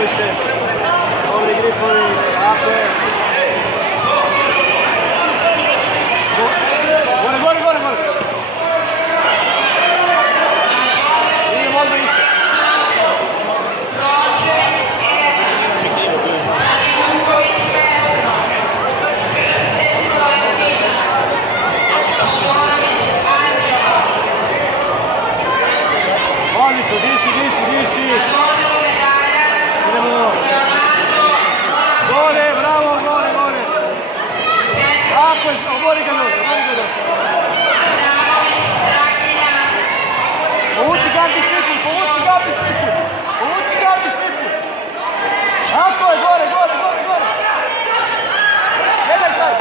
boj se. Dobri gripovi, tako je. Gore. Idemo odmah isto. Odlično, diši. Idemo. Gore, bravo, gore. Tako je, obori ga dobro. Povuci Gabi sliku. Tako je, gore. Gledaj sad.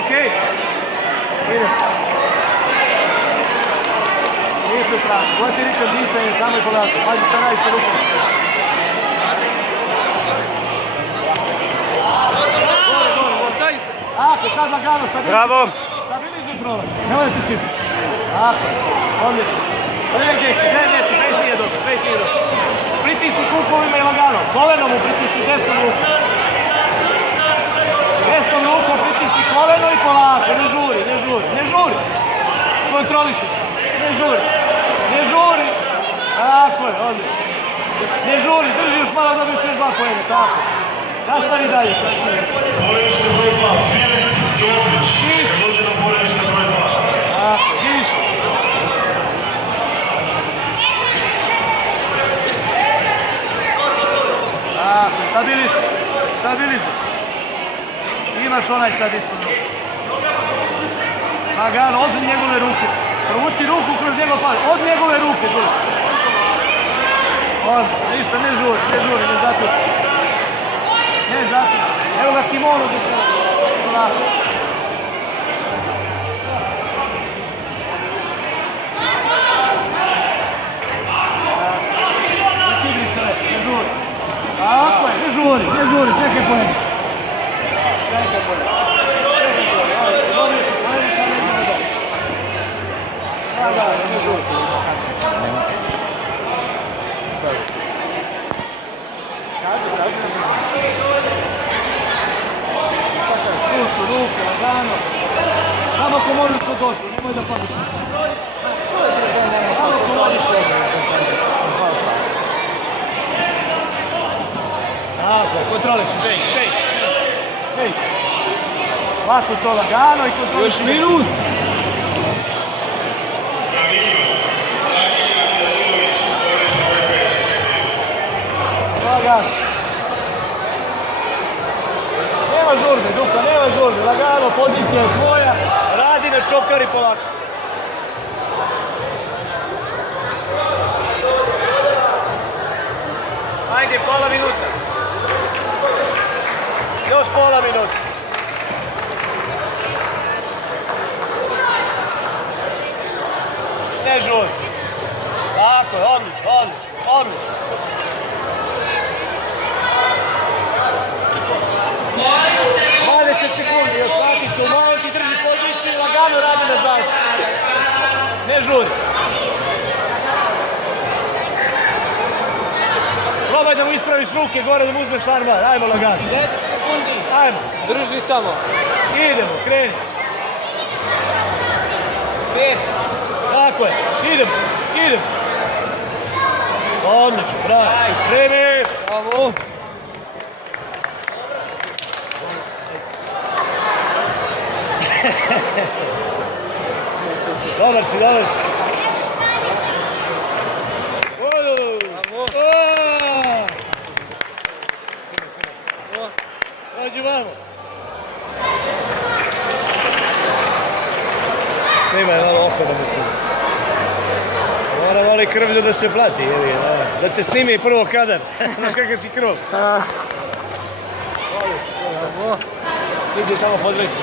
Okej? Idem. Nije tu strano. Gledajte ritam disanje, samo je polako. Pazi šta radi sa rukom. Gore. Tako, sad lagano, Bravo! Stabilizuj prolaz. Nemoj da ti sipi. Tako, odlično. Već nije dobro. Pritisni kukovima i lagano. Kolenom mu pritisni desnom rukom. Desnom rukom pritisni koleno i polako. Ne žuri. Kontroliši se. Ne žuri. Tako je, odlično. Ne žuri, drži još malo da bi se još 2 poena. Tako. Nastavi dalje sad. Borilište broj 2, Filip Jović, predloženo borilište broj 2. Tako, diši. Tako, stabilizuj. Imaš onaj sad ispod ruku. Lagano, od njegove ruke. Provuci ruku kroz njegov pas. Od njegove ruke. Ništa, ne žuri, ne zatuči. Evo ga kimono do treba. Tako je, ne žuri, čekaj pojene. Pušu ruke, lagano. Samo ako možeš od došli, nemoj da padiš. Samo ako možeš od došli. Tako, kontroli. Hej. Lako to lagano i kontroli. Još minut! Lagano. Nema žurbe, lagano, pozicija je tvoja, radi na čokari polako. Ajde, pola minuta. Još pola minuta. Ne žuri. Tako je, odlično. 20 sekundi, još vrati se u moment i drži poziciju i lagano radi na zađu. Ne žuri. Probaj da mu ispraviš ruke gore, da mu uzmeš armbar. Ajmo lagano. 10 sekundi. Ajmo. Drži samo. Idemo, kreni. 5. Tako je, idemo. Odlično, bravo. Kreni. Bravo. Dobar si. Bravo. Dođi vamo. Snimaj malo oko da me snima. Mora malo i krvlju da se plati, da te snimi prvo kadar. Znaš kakav si krov. Bravo. Iđe tamo podvesi.